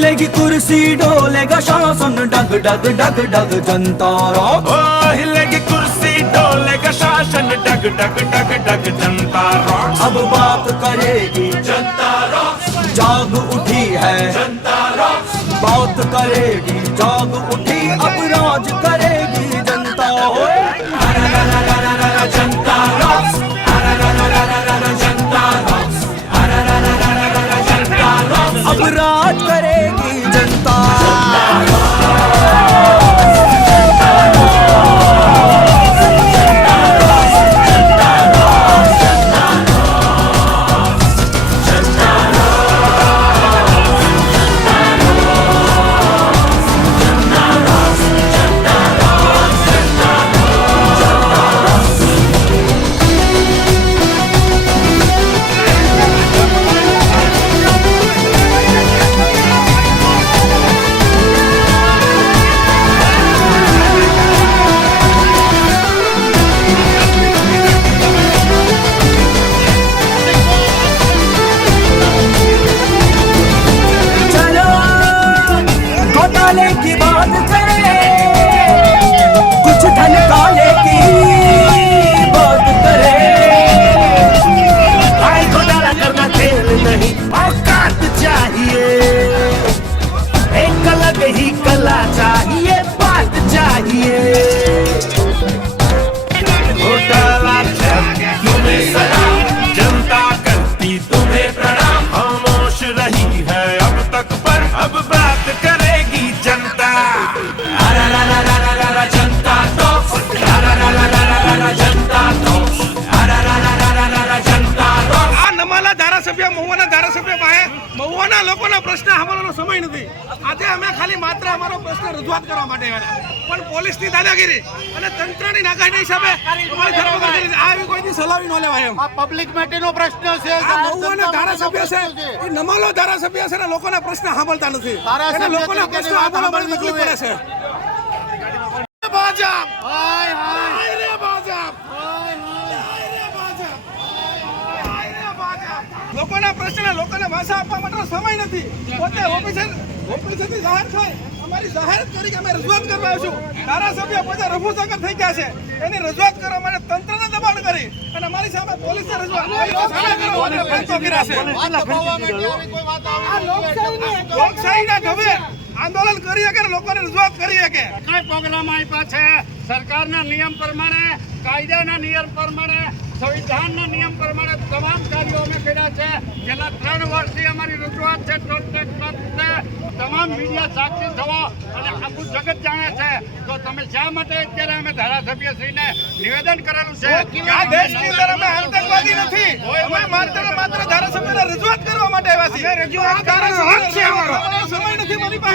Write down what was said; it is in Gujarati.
हिलेगी कुर्सी डोलेगा शासन। डग डग डग डग जनता रॉक हिलेगी कुर्सी डोलेगा शासन। डग डग डग डग जनता रॉक अब बात करेगी जनता रॉक जाग उठी है। जनता रॉक बात करेगी जाग ધારાસભ્ય મહુવાના ધારાસભ્ય પાસે મહુવાના લોકોના પ્રશ્ન સાંભળવાનો સમય નથી. આજે અમે ખાલી માત્ર અમારો પ્રશ્ન રજૂઆત કરવા માટે આવ્યા પણ પોલીસની દાદાગીરી અને તંત્રની નાગાહીના હિસાબે અમારી ધરપકડ કરી છે. આ એવી કોઈ દી સલાવી ન લેવાય એમ. આ પબ્લિક માટેનો પ્રશ્ન છે મહુવાના ધારાસભ્ય છે. એ નમાલો ધારાસભ્ય છે ને લોકોના પ્રશ્ન સાંભળતા નથી. લોકોના પ્રશ્ન સાંભળવા તકલીફ પડે લોકોના પ્રશ્ન લોકોને ભાષા આપવા માટે સમય નથી. પોતે ઓફિસર ઓફિસરથી જાહેર થાય. અમારી જાહેરાત કરી કે અમે રજૂઆત કરવા આવ્યું છું ધારાસભ્ય પોતે રફુસાગર થઈ ગયા છે. એની રજૂઆત કરવા માટે તંત્રને દબાણ કરી અને અમારી સામે પોલીસે રજૂઆત કર્યા છે. લોકશાહીના ઢબે આંદોલન કરી શકે લોકોને રજૂઆત કરી શકે. કઈ પ્રોગ્રામ આપ્યા છે? સરકારના નિયમ પ્રમાણે કાયદાના નિયમ પ્રમાણે સંવિધાનના નિયમ પ્રમાણે તમામ કાર્યો અમે કર્યા છે. છેલ્લા ત્રણ વર્ષથી અમારી રજૂઆત છે ટોલ ટેક્સ તમામ મીડિયા સાક્ષી થવો અને આખું જગત જાણે છે. તો તમે શા માટે અત્યારે અમે ધારાસભ્યશ્રીને નિવેદન કરેલું છે? આ દેશની અંદર અમે આતંકવાદી નથી. અમે માત્ર માત્ર ધારાસભ્યને રજૂઆત કરવા માટે આવ્યા છીએ. રજૂઆત સમય નથી મારી પાસે.